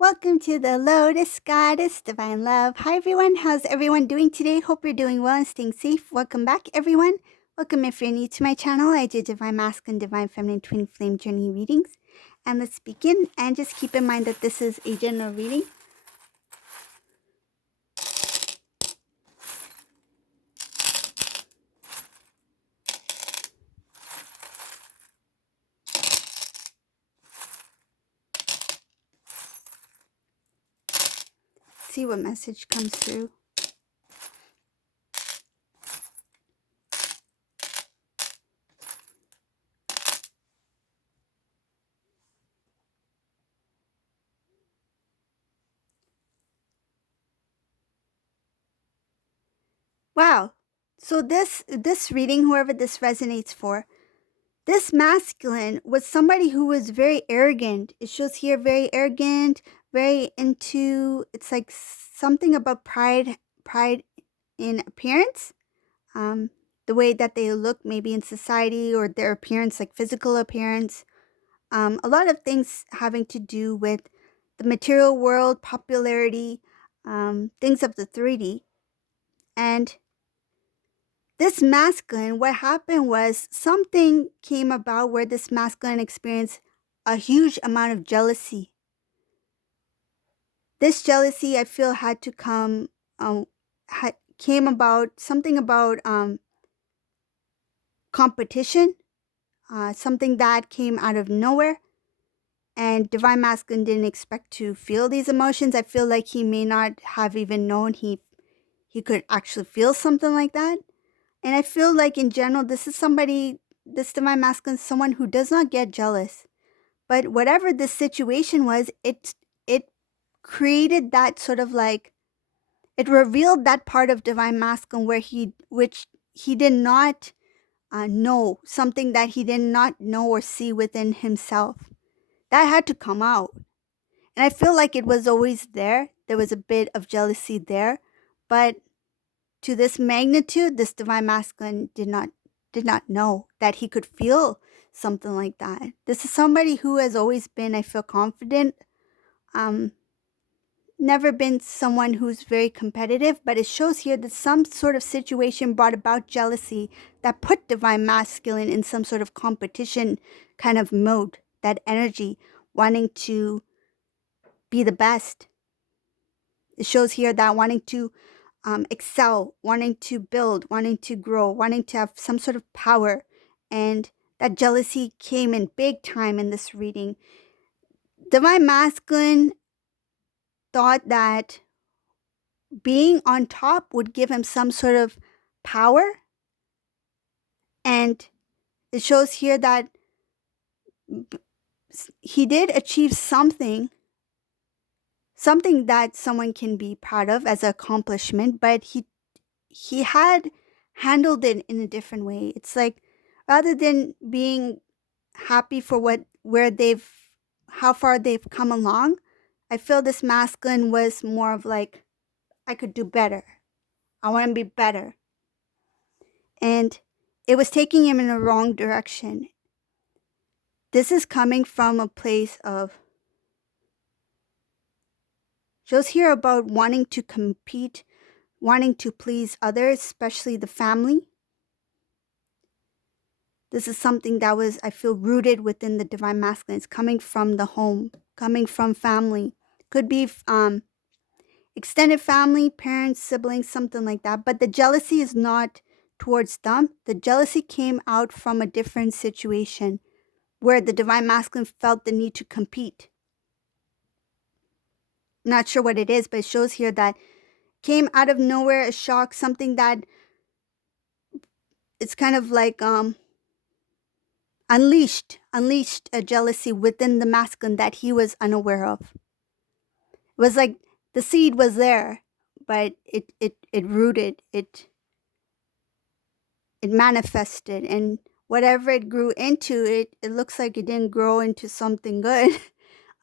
Welcome to the Lotus Goddess Divine Love. Hi everyone, how's everyone doing today? Hope you're doing well and staying safe. Welcome back everyone. Welcome if you're new to my channel. I do Divine Masculine, Divine Feminine, Twin Flame Journey readings. And let's begin. And just keep in mind that this is a general reading. See what message comes through. Wow. So this reading, whoever this resonates for, this masculine was somebody who was very arrogant. It shows here very arrogant, very into, it's like something about pride in appearance. The way that they look maybe in society or their appearance, like physical appearance. A lot of things having to do with the material world, popularity, things of the 3D. And this masculine, what happened was something came about where this masculine experienced a huge amount of jealousy. This jealousy, I feel, had to come, came about something about competition, something that came out of nowhere. And Divine Masculine didn't expect to feel these emotions. I feel like he may not have even known he could actually feel something like that. And I feel like in general, this Divine Masculine is someone who does not get jealous. But whatever this situation was, it created that sort of like, it revealed that part of Divine Masculine which he did not know, something that he did not know or see within himself. That had to come out. And I feel like it was always there. There was a bit of jealousy there. But to this magnitude, this Divine Masculine did not know that he could feel something like that. This is somebody who has always been, I feel, confident. Never been someone who's very competitive, but it shows here that some sort of situation brought about jealousy that put Divine Masculine in some sort of competition kind of mode, that energy, wanting to be the best. It shows here that wanting to excel, wanting to build, wanting to grow, wanting to have some sort of power. And that jealousy came in big time in this reading. Divine Masculine thought that being on top would give him some sort of power. And it shows here that he did achieve something that someone can be proud of as an accomplishment, but he had handled it in a different way. It's like, rather than being happy for how far they've come along, I feel this masculine was more of like, I could do better. I want to be better. And it was taking him in a wrong direction. This is coming from a place of, shows here about wanting to compete, wanting to please others, especially the family. This is something that was, I feel, rooted within the Divine Masculine. It's coming from the home, coming from family. Could be extended family, parents, siblings, something like that. But the jealousy is not towards them. The jealousy came out from a different situation where the Divine Masculine felt the need to compete. Not sure what it is, but it shows here that came out of nowhere, a shock, something that it's kind of like unleashed a jealousy within the masculine that he was unaware of. It was like the seed was there, but it rooted, it manifested, and whatever it grew into, it looks like it didn't grow into something good.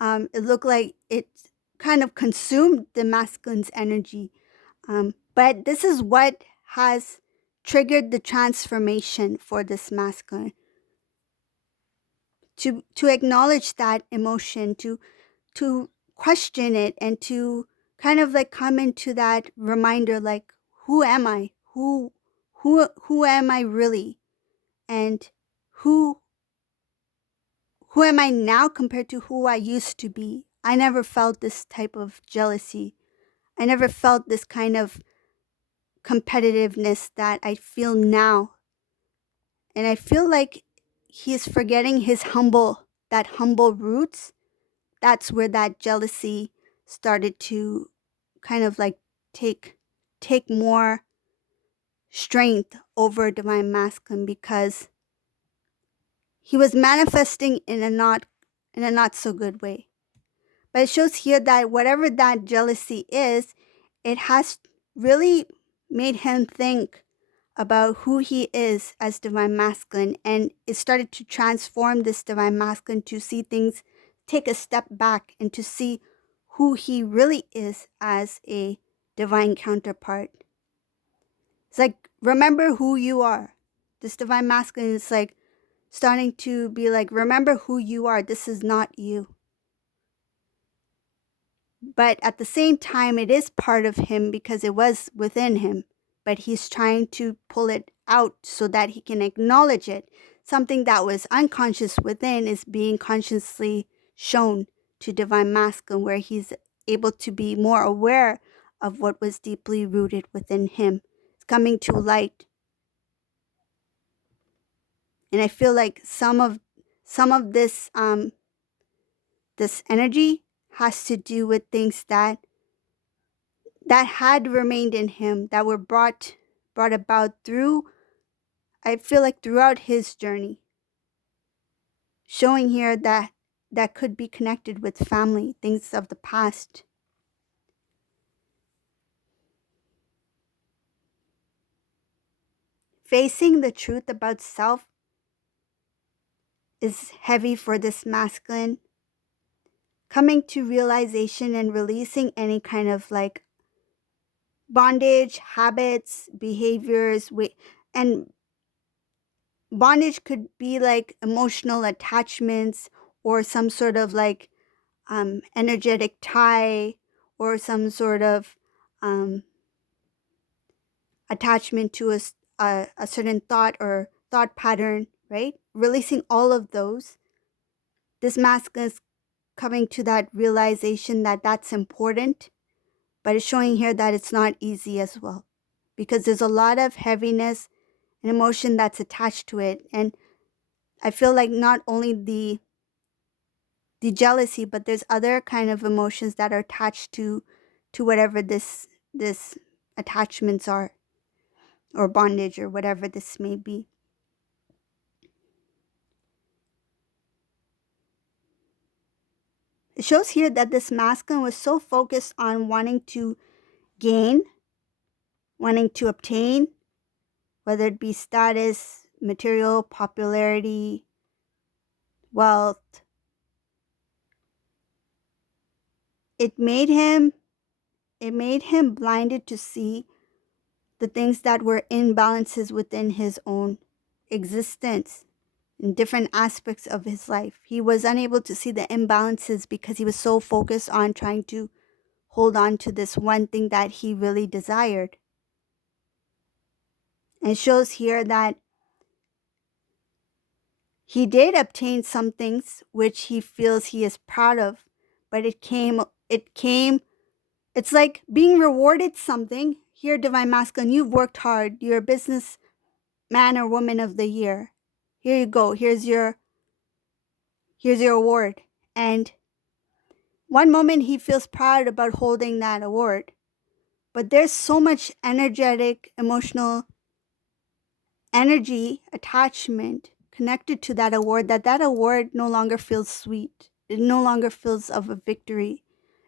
It looked like it kind of consumed the masculine's energy. But this is what has triggered the transformation for this masculine. To acknowledge that emotion, to question it and to kind of like come into that reminder, like, who am I? Who am I really? And who who am I now compared to who I used to be? I never felt this type of jealousy. I never felt this kind of competitiveness that I feel now. And I feel like he's forgetting that humble roots. That's where that jealousy started to kind of like take more strength over divine masculine, because he was manifesting in a not so good way. But it shows here that whatever that jealousy is, it has really made him think about who he is as divine masculine, and it started to transform this divine masculine to see things, take a step back, and to see who he really is as a divine counterpart. It's like, remember who you are. This divine masculine is like starting to be like, remember who you are. This is not you. But at the same time, it is part of him because it was within him. But he's trying to pull it out so that he can acknowledge it. Something that was unconscious within is being consciously shown to divine masculine, where he's able to be more aware of what was deeply rooted within him. It's coming to light. And I feel like some of this this energy has to do with things that had remained in him, that were brought about through, I feel like, throughout his journey. Showing here that could be connected with family, things of the past. Facing the truth about self is heavy for this masculine. Coming to realization and releasing any kind of like bondage, habits, behaviors, and bondage could be like emotional attachments or some sort of like energetic tie, or some sort of attachment to a certain thought or thought pattern, right? Releasing all of those. This masculine is coming to that realization that that's important, but it's showing here that it's not easy as well, because there's a lot of heaviness and emotion that's attached to it. And I feel like not only the jealousy, but there's other kind of emotions that are attached to whatever this attachments are, or bondage, or whatever this may be. It shows here that this masculine was so focused on wanting to gain, wanting to obtain, whether it be status, material, popularity, wealth. It made him blinded to see the things that were imbalances within his own existence in different aspects of his life. He was unable to see the imbalances because he was so focused on trying to hold on to this one thing that he really desired. And it shows here that he did obtain some things which he feels he is proud of, but it came, it's like being rewarded something. Here, Divine Masculine, you've worked hard. You're a business man or woman of the year. Here you go. Here's your award. And one moment he feels proud about holding that award, but there's so much energetic, emotional energy, attachment connected to that award, that award no longer feels sweet. It no longer feels of a victory.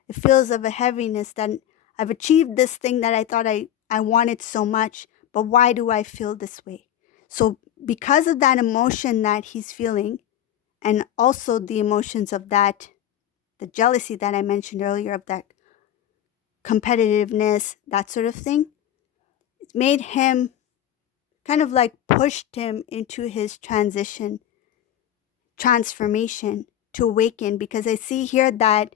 It feels of a heaviness that I've achieved this thing that I thought I wanted so much, but why do I feel this way? So because of that emotion that he's feeling, and also the emotions of that, the jealousy that I mentioned earlier, of that competitiveness, that sort of thing, it made him kind of like pushed him into his transformation to awaken, because I see here that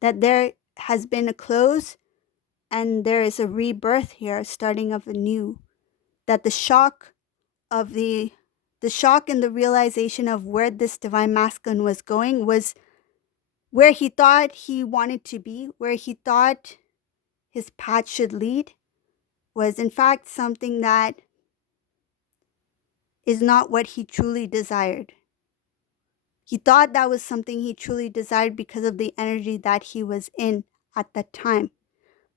that there has been a close and there is a rebirth here, starting of anew. That the shock and the realization of where this divine masculine was going was where he thought he wanted to be, where he thought his path should lead, was in fact something that is not what he truly desired. He thought that was something he truly desired because of the energy that he was in at that time.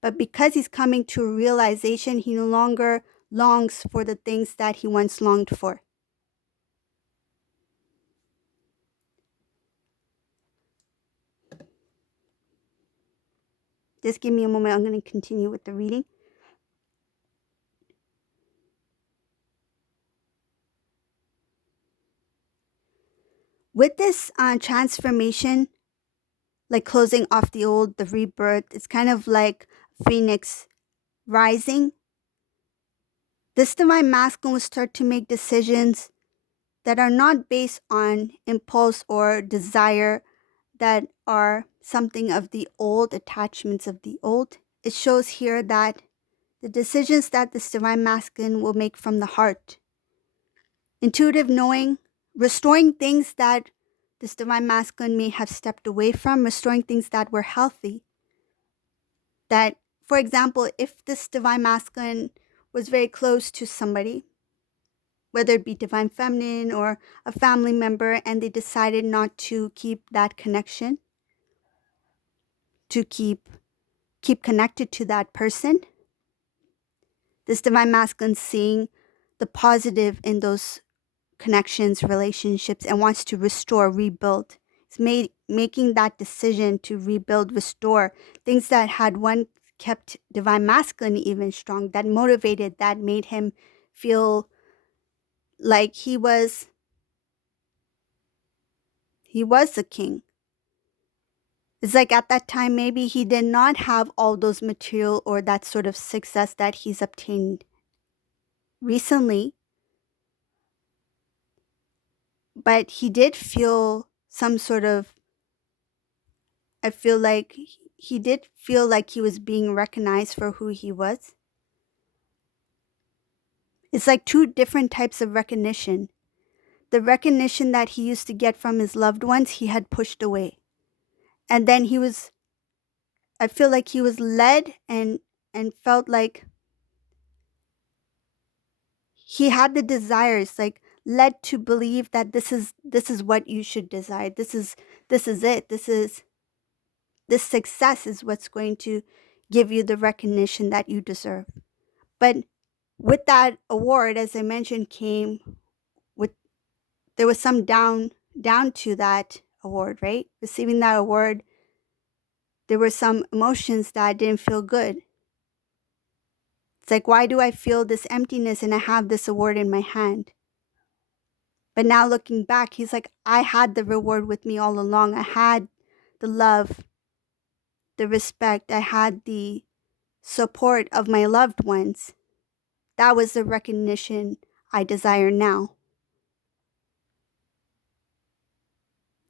But because he's coming to a realization, he no longer longs for the things that he once longed for. Just give me a moment. I'm going to continue with the reading. With this transformation, like closing off the old, the rebirth, it's kind of like Phoenix rising. This divine masculine will start to make decisions that are not based on impulse or desire, that are something of the old, attachments of the old. It shows here that the decisions that this divine masculine will make from the heart, intuitive knowing, restoring things that this divine masculine may have stepped away from, restoring things that were healthy. That, for example, if this divine masculine was very close to somebody, whether it be divine feminine or a family member, and they decided not to keep that connection, to keep connected to that person, this divine masculine seeing the positive in those connections, relationships, and wants to restore, rebuild. It's making that decision to rebuild, restore things that had one kept divine masculine even strong, that motivated, that made him feel like he was the king. It's like at that time, maybe he did not have all those material or that sort of success that he's obtained recently, but he did feel some sort of, I feel like he did feel like he was being recognized for who he was. It's like two different types of recognition. The recognition that he used to get from his loved ones, he had pushed away. And then I feel like he was led and felt like he had the desires, like led to believe that this is what you should desire. This is it. This success is what's going to give you the recognition that you deserve. But with that award, as I mentioned, came with, there was some down to that award, right? Receiving that award, there were some emotions that didn't feel good. It's like, why do I feel this emptiness and I have this award in my hand? But now looking back, he's like, I had the reward with me all along. I had the love, the respect, I had the support of my loved ones. That was the recognition I desire now.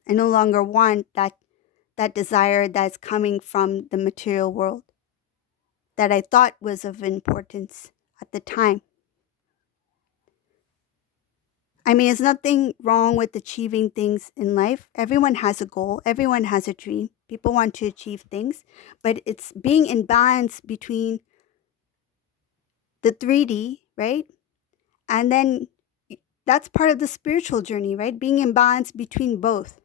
I no longer want that desire that's coming from the material world that I thought was of importance at the time. I mean, there's nothing wrong with achieving things in life. Everyone has a goal. Everyone has a dream. People want to achieve things, but it's being in balance between the 3D, right? And then that's part of the spiritual journey, right? Being in balance between both.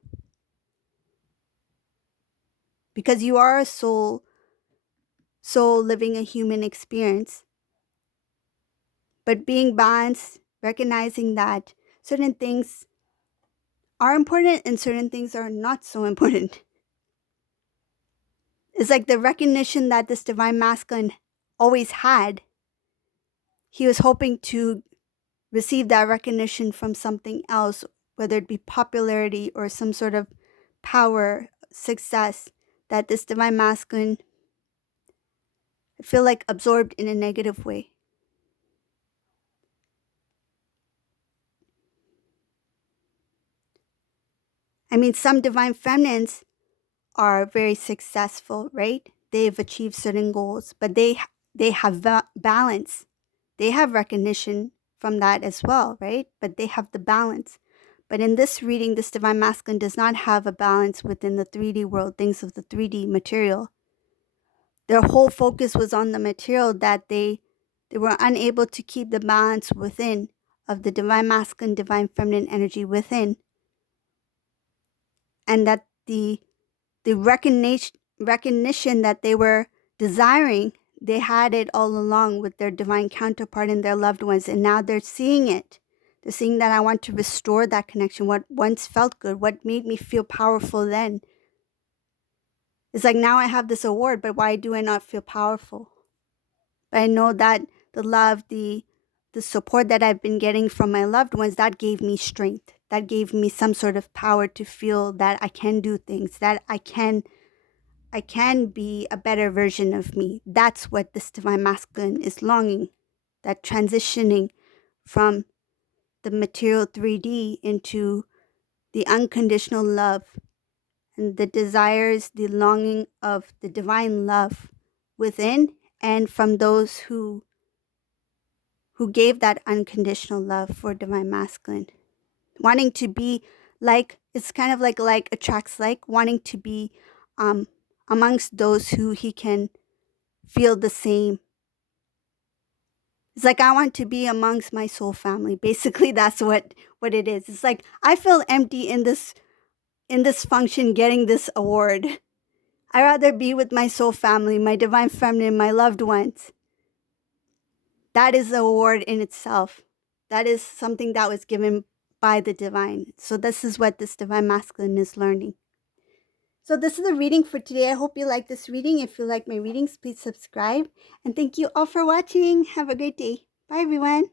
Because you are a soul living a human experience. But being balanced, recognizing that certain things are important and certain things are not so important. It's like the recognition that this divine masculine always had. He was hoping to receive that recognition from something else, whether it be popularity or some sort of power, success, that this divine masculine, I feel like, absorbed in a negative way. I mean, some divine feminines are very successful, right? They've achieved certain goals, but they have balance. They have recognition from that as well, right? But they have the balance. But in this reading, this divine masculine does not have a balance within the 3D world, things of the 3D material. Their whole focus was on the material, that they were unable to keep the balance within of the divine masculine, divine feminine energy within. And that the recognition that they were desiring, they had it all along with their divine counterpart and their loved ones, and now they're seeing it. They're seeing that I want to restore that connection. What once felt good, what made me feel powerful then. It's like, now I have this award, but why do I not feel powerful? But I know that the love, the support that I've been getting from my loved ones, that gave me strength. That gave me some sort of power to feel that I can do things, that I can be a better version of me. That's what this divine masculine is longing. That transitioning from the material 3D into the unconditional love and the desires, the longing of the divine love within and from those who gave that unconditional love for divine masculine. Wanting to be like, it's kind of like attracts like, wanting to be amongst those who he can feel the same. It's like, I want to be amongst my soul family. Basically, that's what it is. It's like, I feel empty in this function getting this award. I'd rather be with my soul family, my divine feminine, my loved ones. That is the award in itself. That is something that was given by the divine. So this is what this divine masculine is learning. So this is the reading for today. I hope you like this reading. If you like my readings, please subscribe. And thank you all for watching. Have a great day. Bye, everyone.